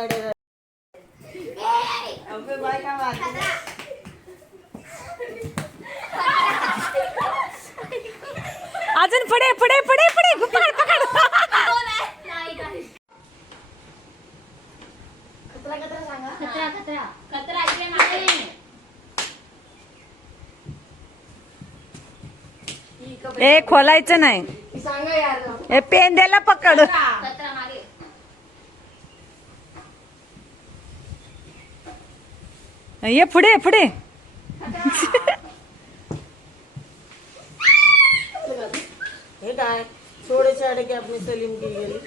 वाकला की तो माकडे अबे बाय का वाकला अजून पुढे पुढे पुढे पुढे पकड ए खोलायचं नाही. सांगा यार. ए पेंद्याला पकड खतरा मागे ये पुढे पुढे. हे काय? छाड़े के अपनी सलीम की गेली?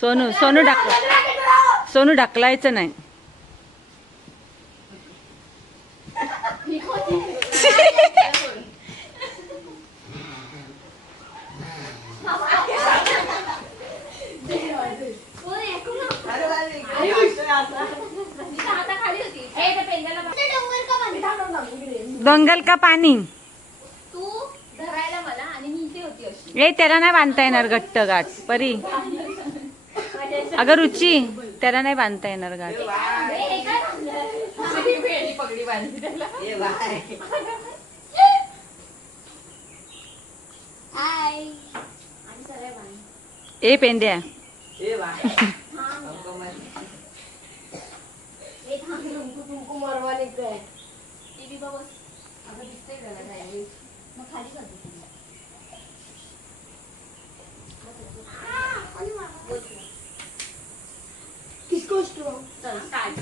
सोनू सोनू ढक सोनू ढकलायचं नाही. अरे का दंगल का पाणी? तू धरायला मला आणि मी इथे होती अशी ए त्याला नाही बांधता येणार घट्ट गाठ परी. अगं रुची. त्याला नाही बांधता येणार गाठ ए, काय ये बाय. हाय आणि सरळ बांध. ए पेंद्या ये बाय. थांब. हमको मत- ए, थांब. तुमको तुमको मरवा निघतंय. टीव्ही बघ बस. अगं दिसतंय का त्याला? मग खाली कर दे. किसको स्ट्रॉ चल स्टार्ट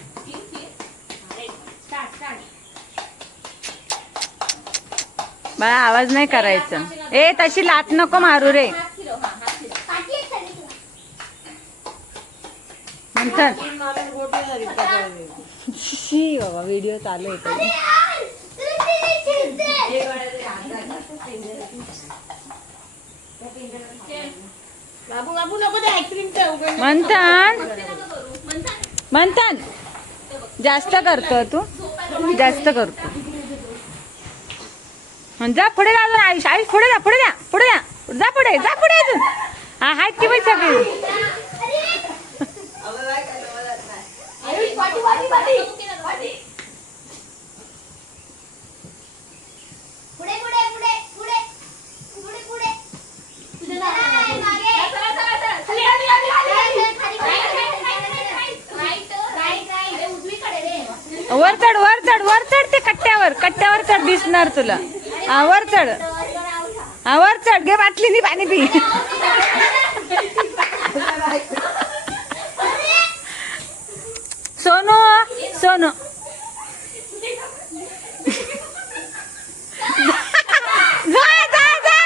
स्टार्ट स्टार्ट बाळा आवाज नाही करायचा. ए तशी लात नको मारू रे. हात हा हात. नंतर. तीन. शी बाबा व्हिडिओ चालू आहे करू. म्हणतात मंथन. जास्त करतो तू. जास्त करतो जा पुढे जा अजून आयुष. आयुष पुढे जा पुढे जा पुढे जा. जा पुढे जा पुढे अजून. हा हाय की बाई सगळी आयुष, पाठी, पाठी, पाठी. पुढे पुढे पुढे पुढे पुढे पुढे तुझ्या मागे, मागे. खाली, खाली, खाली, खाली. Right, right, right. अरे, उजवीकडे रे. वर चढ वर चढ वर चढ ते कट्ट्यावर कट्ट्यावर चढ दिसणार तुला. आवर चढ. आवर चढ. घे बाटलीनी पाणी पी सोनू सोनू जा जा जा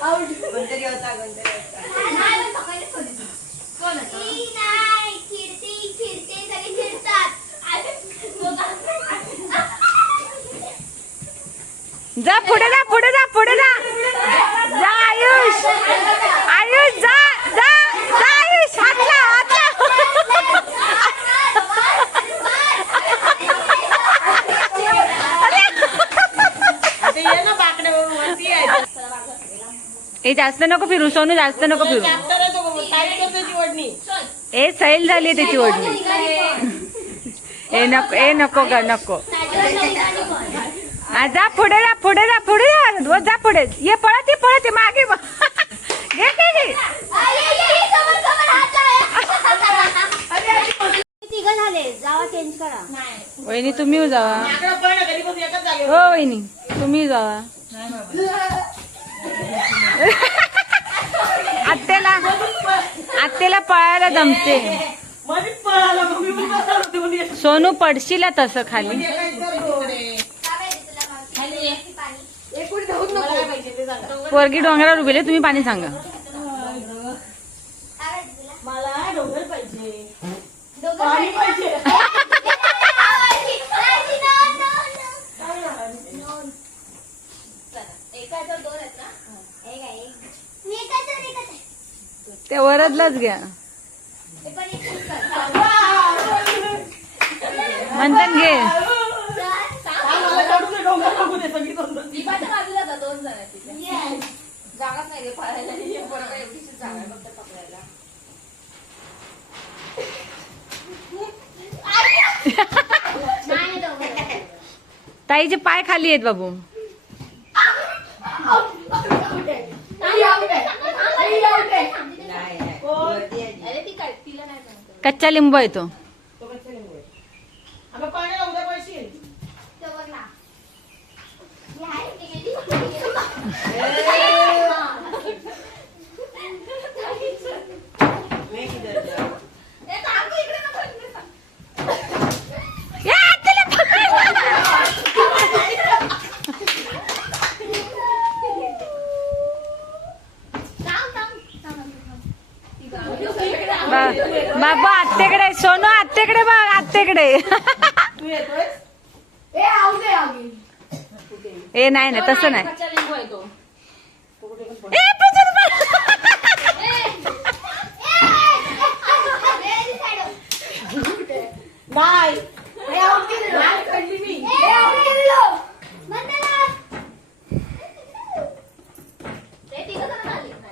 कोणतरी होता कोणतरी होता ती नाही, फिरती, फिरते, सगळे फिरतात. जा पुढे जा पुढे जा पुढे जा. जा आयुष. आयुष जा जा जा आयुष. हात लाव, हात लाव. आता ये ना बाकड्यावरून वरती यायचं. ए जास्त नको फिरू सोनू जास्त नको फिरू. ए सैल झाली त्याची ओढणी ए नको ए नको ग नको. आ, जा पुढे जा पुढे जा पुढे जा. व जा पुढे. ये पळत ये पळत ये मागे बघ. घे घे घे. तिघ झाले जावा. चेंज करा वहिनी तुम्ही जावा. एकच जागे हो वहिनी तुम्ही जावा आत्याला आत्याला पळायला जमते. सोनू पडशील तसं खाली. वर्गी डोंगरावर उभेले तुम्ही पाणी सांगा. ते वरदलाच घ्या. म्हणतात घे. जागाच नाही रे पळायला. ही बरोबर जागा आहे फक्त पकडायला. ताईचे पाय खाली आहेत बाबू. अरे ती काय तिला नाही सांगत कच्चा लिंबू आहे तो. ना. बाबू आत्तेकडे सोनू आत्तेकडे बघ आत्तेकडे. ए, नाही नाही तसं नाही कच्चा लिंबू आहे तो ए, पुजून बघ. ए, ए, ए, this side हो. नाही मी.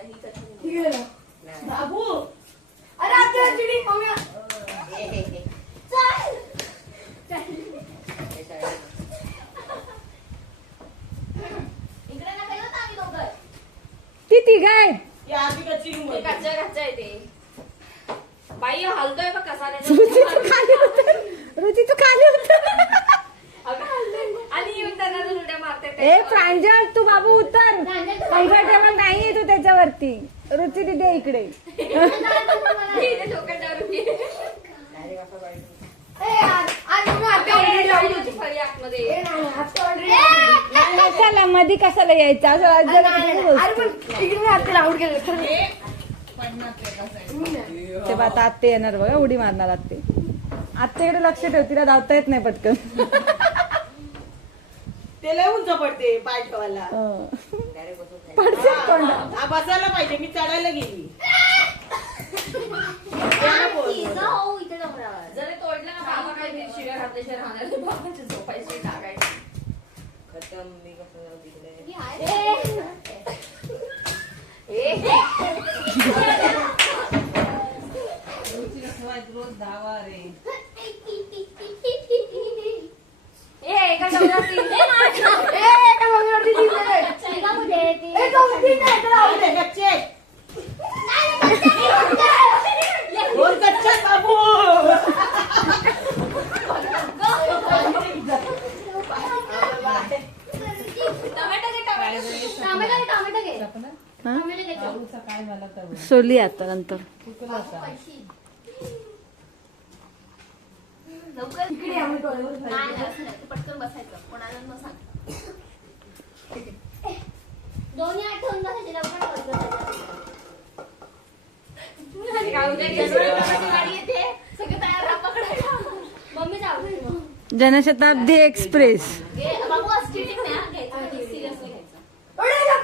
ही कच्ची लिंबू. बाबू. अरे आपल्याला चिडी खाऊया चल. इकडे नका येऊ ना आम्ही दोघं. ती तिघ आहे ही आधी कच्ची लिंबू ते आहे. कच्चा कच्चा आहे ते. बाई हलतोय बघ कसा रुची तू खाली उतर रुची तू खाली उतर आणि येऊन त्यांना जर उड्या मारते ए प्रांजल तू बाबू उतर. कम्फर्टेबल नाहीये तू त्याच्यावरती. रुची तिथे इकडे. होती. चला मधी कशाला यायचं? असं ते आता आत्ते येणार बघा उडी मारणार आत्ते आत्तेकडे लक्ष ठेव तिला धावता येत नाही पटकन ते लय उंच पडते पाय ठेवायला हं. तोंडात. हा, बसायला पाहिजे मी चढायला गेली हो. जर तोडलं ना बाबा काय ते शिव्या घातल्याशिवाय राहणार नाही. बाबाची झोपायची टाकायची आहे. ए, ए, एका डोळ्यात तीन- ए, एका डोंगरावरती दिसतंय. तिला कुठे? ती- ए, तो तीन आहे, त्याला जाऊ दे, कच्चे नाही, नाही, नाही, नाही. दोन कच्चे आहेत, बाबू टोमॅटो घे, टोमॅटो. टोमॅटो घे, टोमॅटो घे. हं? टोमॅटो घे, चल. सोली आता नंतर. पटकन बसायचं. कोणाला न सांग दोन्ही बसायचे लवकर बसायचं. काय उद्या जनरल डब्याची गाडी येते सगळे तयार राहा पकडायला मम्मी जाऊ दे मग. जनशताब्दी एक्सप्रेस ए, बाबू स्टिचिंग नाही हा, घ्यायचं सिरियसली घ्यायचं अरे जा.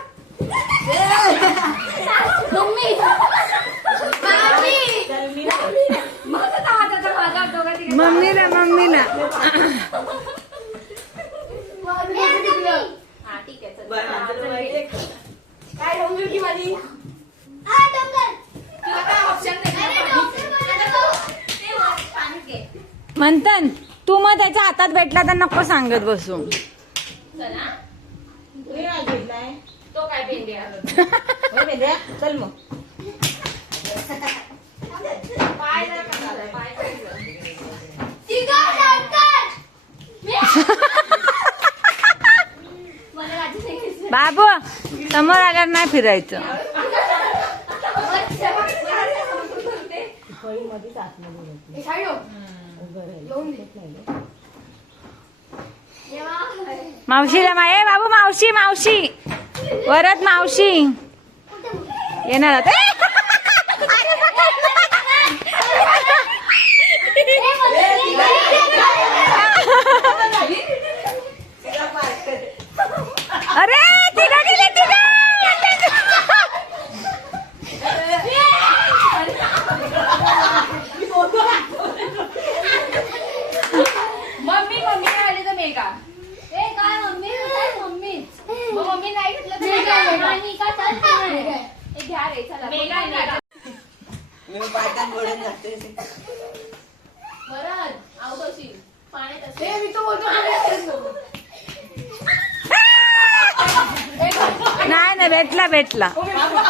मम्मी मामी. माझा तर हाताचा माझा दोघा तिघा मम्मीला मम्मीला ए, मम्मी. हा ठीक आहे चल. बरं, हा, आता चल, माहिती घे. आहे का? काय डोंगर की माझी आ, डोंगर. तुला काय ऑप्शन नाही अरे, डोंगर. बनवतो. ते. वर पाणीच घे. मंथन तू मग त्याच्या हातात भेटला तर नको सांगत बसू. तो काय? चल मग. पाय जरा कसा आहे, पाय पाहिजे. तिघं डॉक्टर. मला राजी नाही घ्यायचं. बाबू समोर आल्यावर नाही फिरायचं. मावशीला मा ए बाबू मावशी मावशी. वरत मावशी. येणार आता. ए! ए, मला- अरे तिघा गेले तिघा मेगा ए काय मम्मी काय मम्मी मग मम्मी नाही घेतलं तर नाही मेगा. काय नाही का चाल ए, घ्या रे चला मेगा मेगा मी पायतान पडून जाते परत आऊट होशील पाण्यात असेल. ए मी तो बोलतो नाही नाही भेटला भेटला.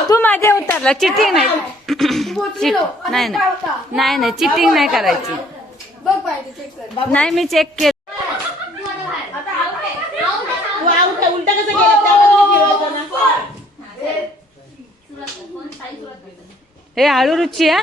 तू मध्ये उतरला चिटिंग नाही. नाही नाही. नाही नाही चिटिंग नाही करायची. बघ पाहिजे चेक कर. नाही मी चेक केलं. आहे आहे आहे, हे आळू रुची हा?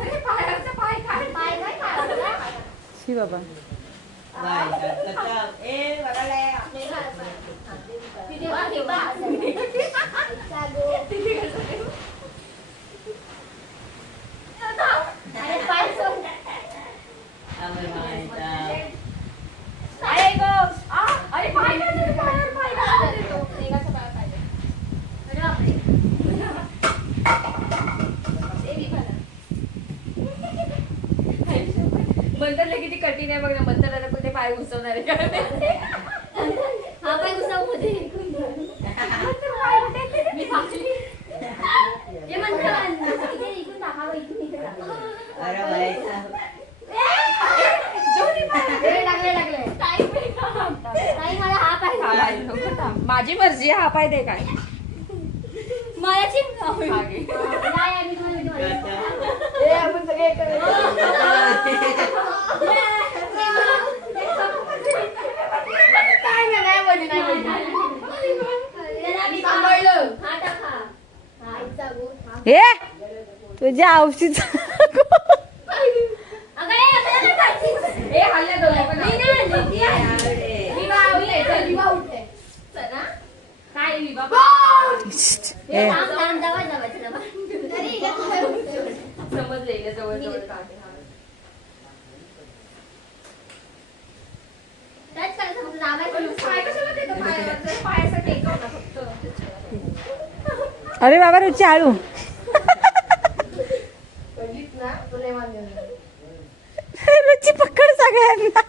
अरे पायाचा पाय काय पाय काय काढला? शी बाबा वाय, त्याचा- ए, वराड आहे. तिथे बघ, हे बघ. इच्छा गो. अरे पाय सोड. अरे वाय, ता. अरे गो आ, अरे पाय काय तुझ्या पायावर पाय काय देतो मेघाचा पाय पाहिजे अरे बापरे. देवी भला. मंतरला किती कठीण आहे बघ ना मंतराला कुठे पाय घुसवणार आहे का हा पायमध्ये. मी फासली. हे म्हणतो, इथे इकडून इकडून. अरे पाय. हे. ताई मला हा हा. माझी मर्जी आहे, हा पाय दे काय मला चिम मागे. नाही आम्ही तुम्हाला भीती वाटते. त्याचा- ए, आपण सगळे एक नाही, नाही बोलली, नाही बोलली. त्याला मी सांभाळलं. हे तुझ्या औषध अगं, अरे बाबा रुची आळू. रुची पकड सगळ्यांना?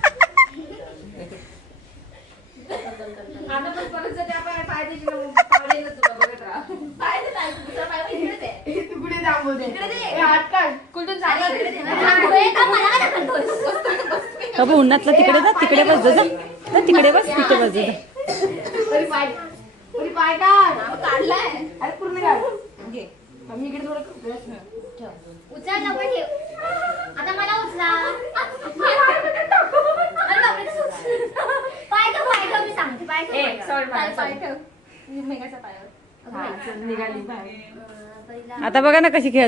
बाबा उन्हातला तिकडे जा तिकडे बस जा जा. तिकडे बस तिथे बस जा काढलाय उचल नको ठेव. आता मला उचला. अरे बापरे, कसं उचल? पाय ठेव, पाय ठेव, मी सांगते. पाय ठेव, ए, पाय ठेव. सोड मला, पाय- पाय सोड. ठेव. मेघाच्या पायावर अगं हा, बाई. चल, निघाली बाहेर अं, पहिला आता बघा ना कशी खेळ